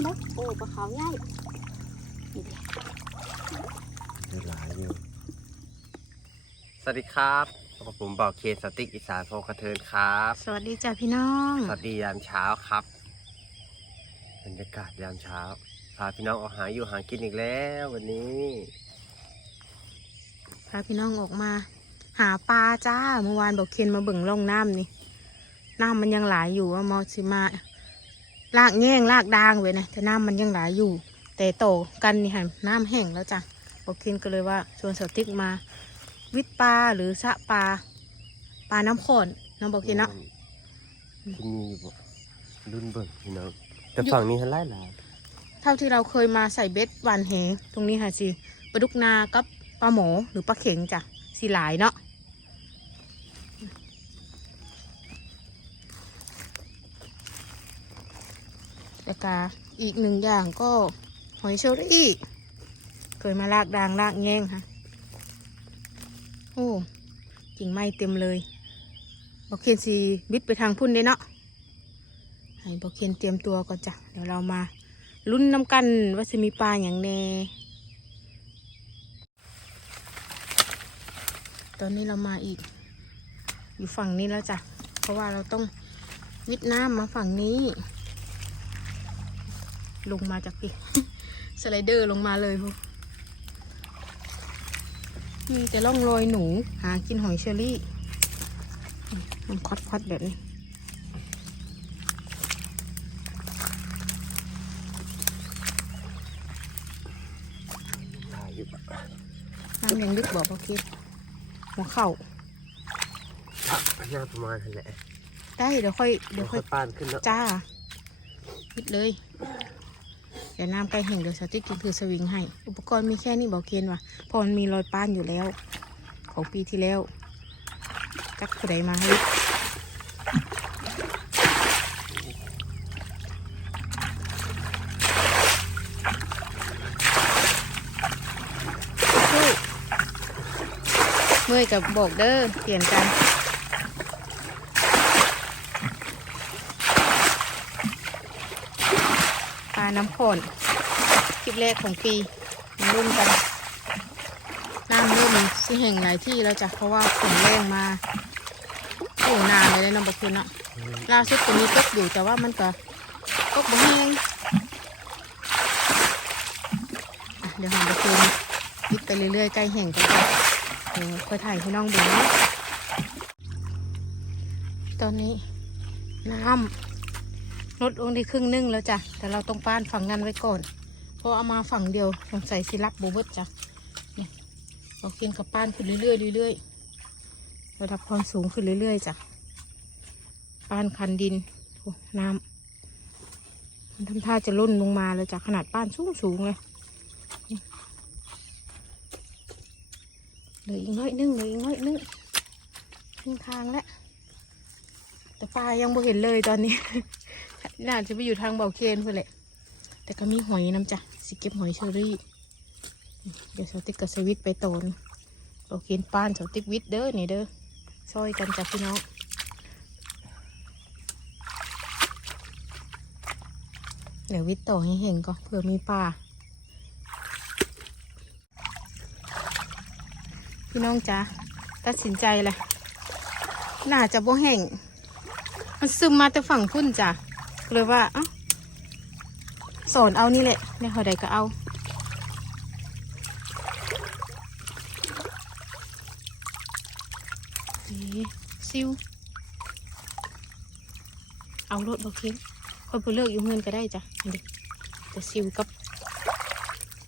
ำบ่โอ้ปลาขาวใหญ่นี่เด้หลายอยู่สวัสดีครับพบกับผมบอกเคนสติ๊กอีสานโพกระเทินครับ สวัสดีจ้าพี่น้อง สวัสดียามเช้าครับบรรยากาศยามเช้า พาพี่น้องออกหาอยู่หากินอีกแล้ววันนี้พาพี่น้องออกมา หาปลาจ้าเมื่อวานบอกเคนมาเบิ่งร่องน้ำนี่น้ำมันยังหลายอยู่ว่ามอสิมา ลากแง่งลากดางไว้นะแต่น้ำมันยังหลายอยู่ แต่โตกันนี่ค่ะน้ำแห้งแล้วจ้ะบอกเคนก็เลยว่าชวนสาวติ๊กมา วิทย์ปลาหรือสะปลาปลาน้ำขอนน้องบอกเคนเนาะที่มีอยู่บ่รุ่นเบิ่งพี่น้องแต่ฝั่งนี้ฮันไล่หลายเท่าที่เราเคยมาใส่เบ็ดหวานแหงตรงนี้ค่ะสิปลาดุกนากับปลาหมอหรือปลาเข็งจ้ะสีหลายเนาะ แล้วก็อีกหนึ่งอย่างก็หอยเชอรี่เคยมาลากดางลากแง่งค่ะ โอ้กิ่งไม้เต็มเลยบอกเคียนสีบิดไปทางพุ่นได้เนาะให้บอกเคียนเตรียมตัวก่อนจ้ะเดี๋ยวเรามาลุ้นน้ำกันว่าจะมีปลาอย่างแน่ตอนนี้เรามาอีก อยู่ฝั่งนี้แล้วจ้ะ เพราะว่าเราต้องวิดน้ำมาฝั่งนี้ ลงมาจากปีสไลเดอร์ลงมาเลยพวกมีแต่ร่องรอยหนู หากินหอยเชอรี่ มันควัดๆแบบนี้หลายอยู่น้ำยังลึกบอกพ่อคิดหัวเข่าน่าประมาณนั้นแหละได้เดี๋ยวค่อย เดี๋ยวค่ค่ออยยป้านขึ้นเนาะจ้าพิดเลยเดี๋ยวน้ำใกล้แห้งเดี๋ยวสติ๊กกินคือสวิงให้ อุปกรณ์มีแค่นี้บอกเคนว่ะพอมันมีรอยป้านอยู่แล้ว ของปีที่แล้วจักผู้ใดมาให้เมื่อยกับบอกเด้อเปลี่ยนกัน ปลา น้ำพ่นคลิปแรกของปีมารุ่นกันน้ำริ่มสิแห่งหลายที่แล้วจ้ะเพราะว่าฝนแรงมาโอ้นานเลยน้องบกคุณเนาะล่าสุดก็มีตกอยู่แต่ว่ามันก็ตกบ่แห้งเดี๋ยวหาบกคุณยิบไปเรื่อยๆใกล้แห่งกันจ้ะเดี๋ยวค่อยถ่ายให้น้องดูนะตอนนี้น้ำ ลดลงได้ครึ่งหนึงแล้วจ้ะ แต่เราต้องป้านฝั่งนั้นไว้ก่อน เพราะเอามาฝั่งเดียวสงสัยสิรับโบเบิดจ้ะเนี่ยเราเคียนกับป้านขึ้นเรื่อยๆเรื่อยๆระดับความสูงขึ้นเรื่อยๆจ้ะป้านคันดินโอ้น้ำมันทำท่าจะล่นลงมาเลยจ้ะขนาดป้านสูงสูงเลยเหลืออีกน้อยนึงเหลืออีกน้อยนึงครึ่งทางแล้วแต่ปลายังบ่เห็นเลยตอนนี้ น่าจะไปอยู่ทางเบาเคนเพื่อแหละ แต่ก็มีหอยน้ำจ้ะสิเก็บหอยเชอรี่ เดี๋ยวสติ๊กกับสวิตไปโตนเบาเคนป้านสติ๊กวิทเด้อนี่เด้อซอยกันจ้ะพี่น้องเดี๋ยววิทต่อให้เห็นก่อนเผื่อมีปลาพี่น้องจ้ะตัดสินใจเลยน่าจะบ่แห้งมันซึมมาแต่ฝั่งพุ่นจ้ะ ก็เลยว่าอสอนเอานี่แหละในหอใดก็เอานี่ซิวเอารถโอเคค่อยไปเลือกอยู่เงินก็ได้จ้ะนี่แต่ซิวกับ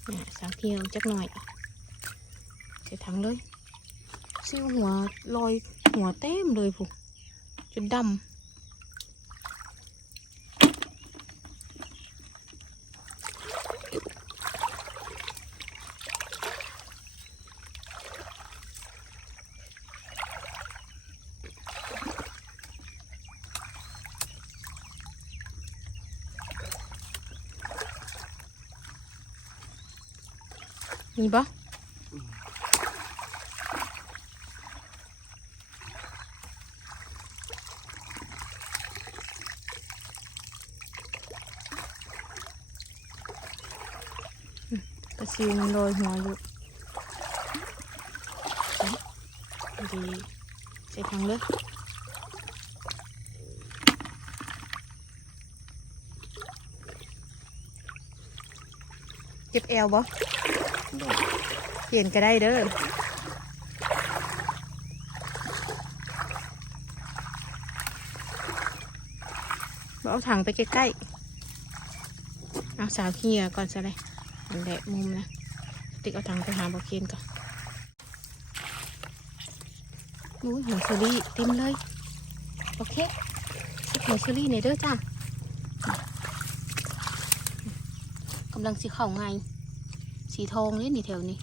เนี่ยสาวเพียวจักหน่อยใส่ถังเลยซิวหัวลอยหัวเต็มเลยผูกจนดำ มีปะระซิวมันโรยหัวอยู่ดีใส่ถังเลยเก็บแอลบ่ เปลี่ยนก็ได้เด้อเอาถังไปใกล้ๆ เอาสาวเฮียก่อนซะเลยอันแดะมุมนะ ติ๊กเอาถังไปหาบอเคนก่อนนู้ยหัวเชอรี่เต็มเลย โอเคสิหัวเชอรี่ในอยเด้อจ้ากำลังสีข่าวไง สีทองเลยนี่แถวนี้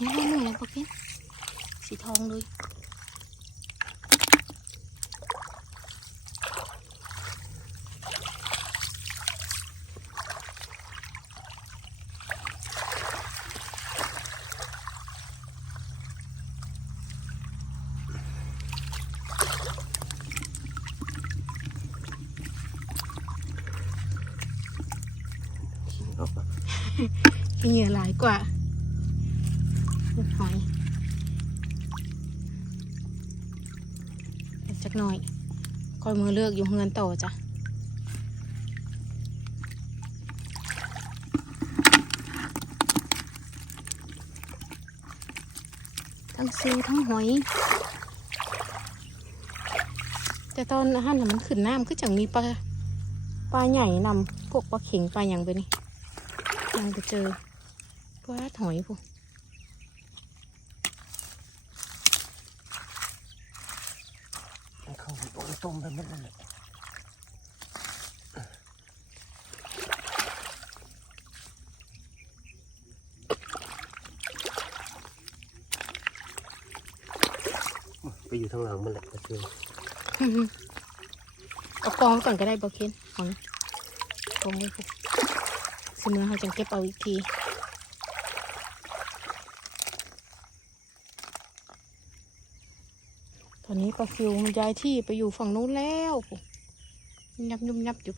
นี่นี่นี่บอกเคนสีทองเลย เหงื่อหลายกว่าหอยจักหน่อยคอยมือเลือกอยู่เงินต่อจ้ะทั้งซิวทั้งหอย แต่ตอนอาหารน่ะมันขึ้นน้ำคือจังมีปลาปลาใหญ่นำพวกปลาเข็งปลาอย่างไปนี่ ยังไปเจอปลาหอยพวกเข้าไปต้มต้มไปหมดนั่นแหละไปอยู่ทางหลังมันแหละกระเชือเอากองไว้ก่อนก็ได้บอกเคนหอยกองไว้พวก สิเมื่อเขาจะเก็บเอาอีกทีตอนนี้ปลาฟิวมันย้ายที่ไปอยู่ฝั่งนู้นแล้วยับยุบยับอยู่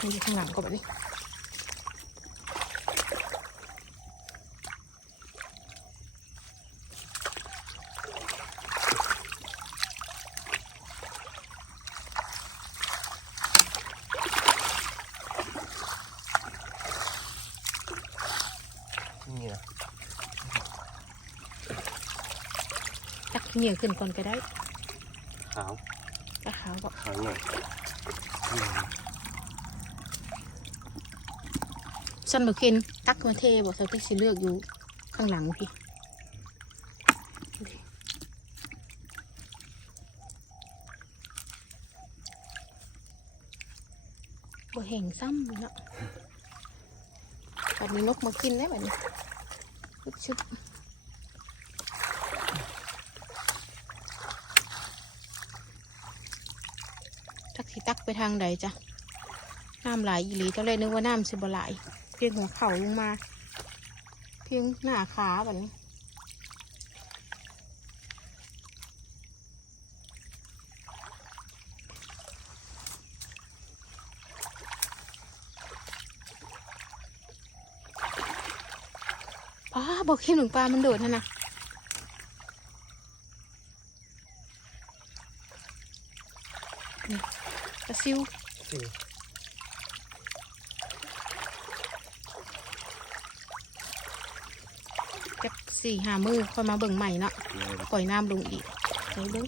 มันอยู่ข้างหลังก็แบบนี้นะ ตักเหนี ยวขึ้นก่อนก็ได้ขาวตะขาวก็ขาวหน่อยอืมสันบกเคนตักมาเทบอกสาวติ๊กสิเลือกอยู่ข้างหลังพี่บ่แห่งซ้ำเนาะแบบนี้นกมากินได้แบบนี้ชึบ ชึบตักไปทางใดจ้ะน้ำไหลอีหลีตอนแรกนึกว่าน้ำสิบไหลเพียงหัวเข่าลงมา เพียงหน้าขาแบบนี้ป้าบอกเข้มหนึ่งปลามันโดดนะนะนี่ ปลาซิวสี่จักสี่หามือค่อยมาเบิ่งใหม่เนาะเลยปล่อยน้ำลงอีกใส่เบิ่ง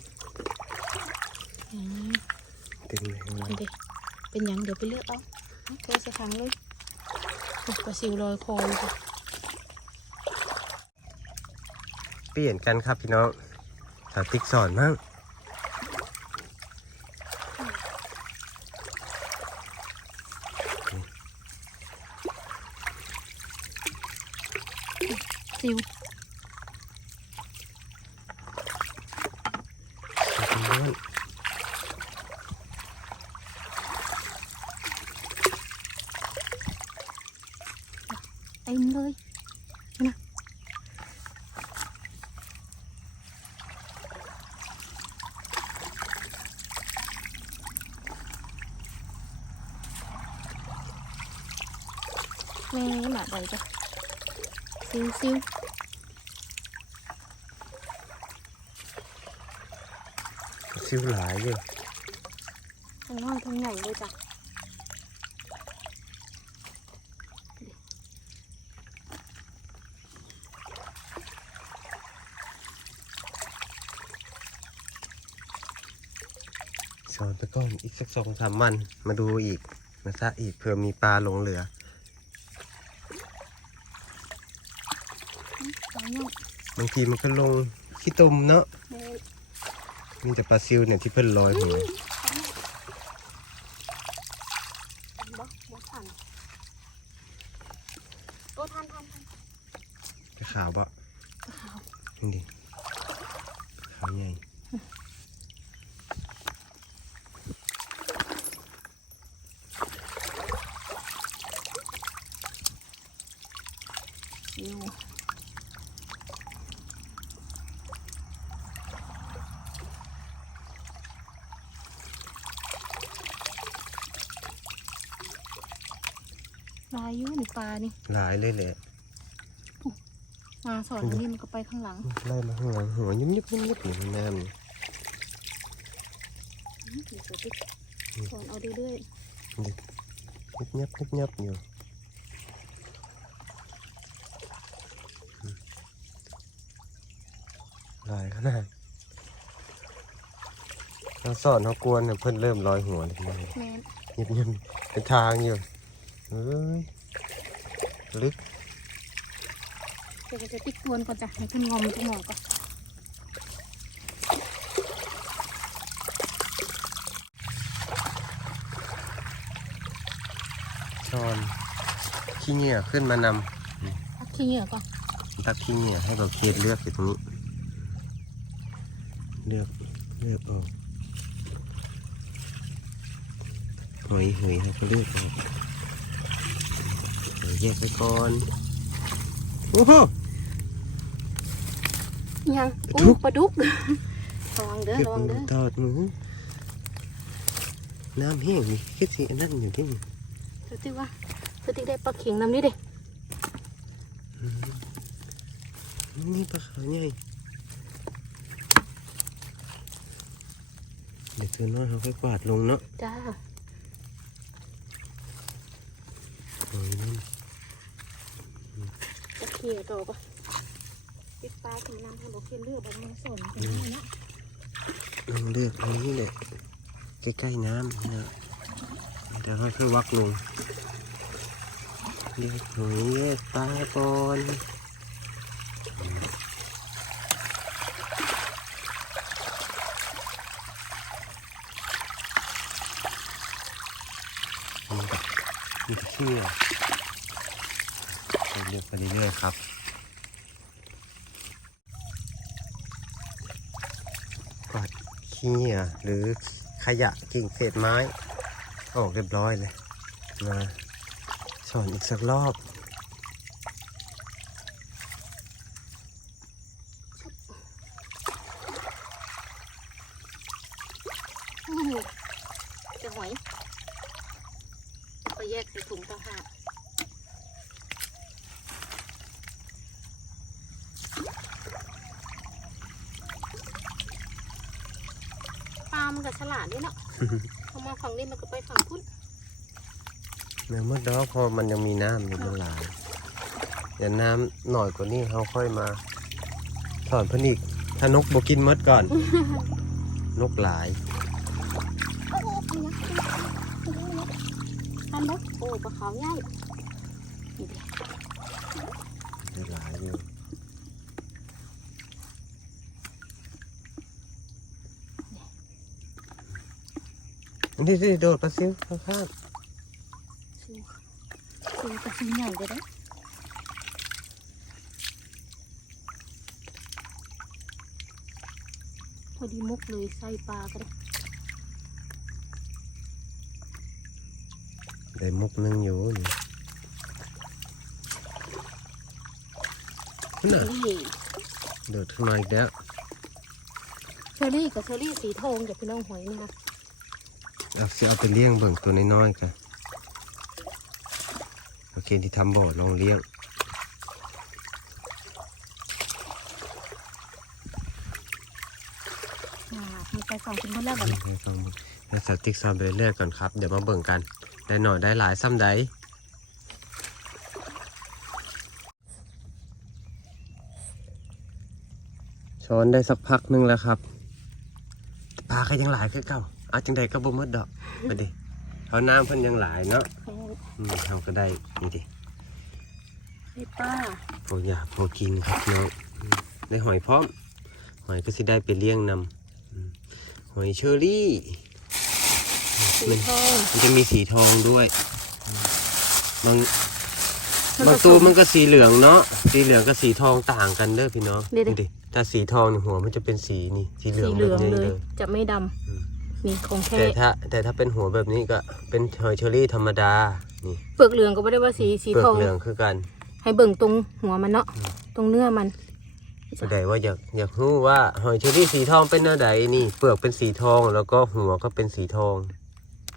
อืมเต็มเลยอันเดเป็นหยังเดี๋ยวไปเลือกเอาเอาเทใส่ถังเลยโอ้ปลาซิวลอยคออยู่ค่ะเปลี่ยนกันครับพี่น้องสาวติ๊กสอนมั่ง ซิว ขอบคุณมาก เลยนะแม่หมาใดจ้ะซิวซิว ซิวหลายอยู่ ทั้งน้อยทั้งใหญ่เลยจ้ะ สอนไปก่อนอีกสักสองสามวัน มาดูอีกมาซะอีกเผื่อมีปลาหลงเหลืออบางทีมันก็ลงขี้ตุ่มเนาะมีแต่ปลาซิวเนี่ยที่เพิ่นลอยหัวบ่บ่สั่นโอ้ทันทันทันจะขาวบ่ขาวนี่ดิขาวใหญ่ ซิวลายอยุ่ในปลานี่หลายเลยแหละมาสอนอันนี้มันก็ไปข้างหลังไล่มาข้างหลังหัวยุบยุบยุบยุบอยู่ในน้ำนี่อืมเดี๋ยวจะติดสอนเอาเรื่อยยุบยับยุบยับอยู่อืมหลายขนาดเราสอนเขากวนเนี่ยเพิ่นเริ่มลอยหัวเลยนะๆแม่นยิบยิบเป็นทางอยู่เอ้ย ลึกเดี๋ยวจะติดกวนก่อนจ้ะให้ขึ้นงอมทุกหมอก่อนช้อนขี้เหงื่อขึ้นมานพักขี้เหงื่อก่อนำตักขี้เหงื่อให้กับเคสเลือกอยู่ตรงนี้เลือกเลือกเออกหอยหอยให้เขาเลือกออกเดี๋ยว แยกไปก่อนโอ้โห ยังปลาดุอู้กปลาดุกระวังเด้อเก็บระวังมืเด้ออตอดมือน้ำแห้งนี่คิดสิอันนั้นอยู่ที่นี่เธอติว่าเธอติได้ปลาเข็งน้ำนี่เด้นี่ปลาขาวใหญ่เดี๋ยวตัวน้อยเขาค่อยกวาดลงเนาะจ้า หอยนั่นี่ยต่อก่อนปิดปลาถึงน้ำให้บอกเขียนเลือกบางมันสนกันได้เนะลองเลือกอันนี้แหละใกล้ๆน้ำนี่นะเดี๋ยวค่อยๆวักลงแยกหอยแยกปลาก่อนนี่แบบนี่ะ เลือเลือกไปเรื่อยๆครับกวาดขี้เหงื่อหรือขยะกิ่งเศษไม้ ออกเรียบร้อยเลย มาสอนอีกสักรอบจะหอยไปแยกใส่ถุงต่างหากปลามันก็ ฉลาดด้วยเนาะเอามาฝั่งนี้มันก็ไปฝั่งพุ้นเมื่อเมื่อดอกพอมันยังมีน้ำอยู่มันหลายเดี๋ยวน้ำหน่อยกว่านี้เขาค่อยมาถอนเพนอีกถ้านกบกินมดก่อน นกหลายโอ้โหอันนี้โอ้ปลาขาวใหญ่นี่ดิ หลายอยู่ อันนี้สิโดดปลาซิวข้างซิวซิวกระซิวใหญ่เลยนะพอดีมุกเลยใส่ปลาก็ได้ๆได้มุกนึงอยู่นี่น่ะนี่เดือดขึ้นมาอีกแล้วเชอรี่กับเชอรี่สีทองจากพี่น้องหอยนี่ค่ะ เอาสิเอาไปเลี้ยงเบิ่งตัวน้อยๆกันโอเคที่ทำบ่อลองเลี้ยงอ่ามันไปสองชิ้นเพิ่มแล้วแบบนี้ให้ฟังมึงแล้วสติ๊กซอนไปเรื่อยๆก่อนครับ เดี๋ยวมาเบิ่งกัน ได้หน่อยได้หลายซ้ำใดช้อนได้สักพักหนึงแล้วครับ ปลาก็ยังหลายคือเก่าเอาจังใดก็บ่หมดดอกไปดิเขาน้ำเพิ่นยังหลายเนาะอืมเขาก็ได้นี่ดิให้ป้าพออยากพอกินครับเนาะอืมได้หอยพร้อม หอยก็สิได้ไปเลี้ยงนำอืมหอยเชอรี่สีทองมันจะมีสีทองด้วยบางมันบางผสมตัวมันก็สีเหลืองเนาะสีเหลืองกับสีทองต่างกันเด้อพี่น้องนี่ดิดิถ้าสีทองนี่หัวมันจะเป็นสีนี่สีเหลืสีองเหลืองแบบนี้เลยเลยจะไม่ดอืมำ นี่ของแท้แต่ถ้าแต่ถ้าเป็นหัวแบบนี้ก็เป็นหอยเชอรี่ธรรมดา นี่เปลือกเหลืองก็ไม่ได้ว่าสีสีเปลือทอกง เหลืองคือกัน ให้เบิ่งตรงหัวมันเนาะตรงเนื้อมัน แสดงว่าอยากอยากรู้ว่าหอยเชอรี่สีทองเป็นเนื้อใดนี่ เปลือกเป็นสีทองแล้วก็หัวก็เป็นสีทอง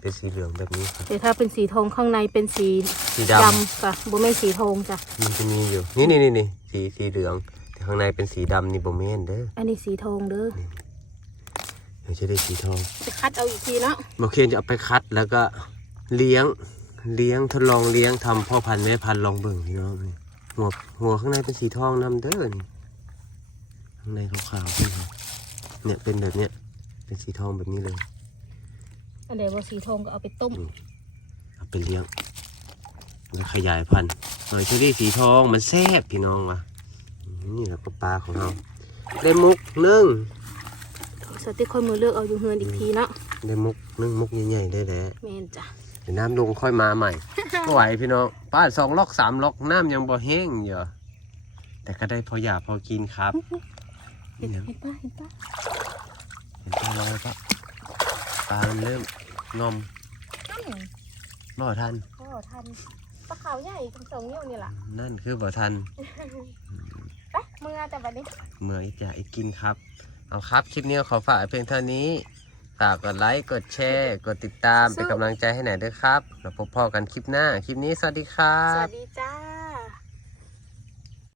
เป็นสีเหลืองแบบนี้ครับ แต่ถ้าเป็นสีทองข้างในเป็นสีสีดดำค่ะบ่แม่นสีทองจ้ะำมันจะมีอยู่ นี่นี่นี่นี่สีสีเหลืองแต่ข้างในเป็นสีดำนี่โบเมนเด้ออันนี้สีทองเด้อห อยเชอรี่สีทองจะคัดเอาอีกทีเนาะโมเคนจะเอาไปคัดแล้วก็เลี้ยงเลี้ยงทดลองเลี้ยงทำพ่อพันธุ์แม่พันธุ์ลองเบิ่งพี่น้องนี่หัวหัวข้างในเป็นสีทองนำเด้อนี่ข้างในขาวๆพี่ครับเนี่ยเป็นแบบเนี้ยเป็นสีทองแบบนี้เลยอันไหนว่าสีทองก็เอาไปต้มเอาไปเลี้ยงแล้วขยายพันธุ์หอยเชอรี่สีทองมันแซ่บพี่น้องว่ะนี่แล้วก็ปลาของเราได้มุกนึ่ง สติ๊กค่อยมือเลือกเอาอยู่เฮือนอีกทีเนาะได้มุกนึ่งมุกใหญ่ๆได้แล้วแม่นจ้ะเดี๋ยวน้ำลงค่อยมาใหม่ก็ไหวพี่น้องป้าสองล็อกสามล็อกน้ำยังบ่แห้งอยู่แต่ก็ได้พออยากพอกินครับเห็นเนี่ยเห็นป้าเห็นป้าเห็นปลาลอยปะปลามันเริ่มงอมอืมบ่ทันก็ทันปลาขาวใหญ่ทั้งสองนิ้วนี่แหละนั่นคือบ่ทันไปมือแต่วันนี้เมื่อยจะอีกกินครับ เอาครับคลิปนี้ขอฝากไว้เพียงเท่านี้ฝากกดไลค์กดแชร์กดติดตามเป็นกำลังใจให้หน่อยด้วยครับแล้วพบพอกันคลิปหน้าคลิปนี้สวัสดีครัสบ วัสดีจ้า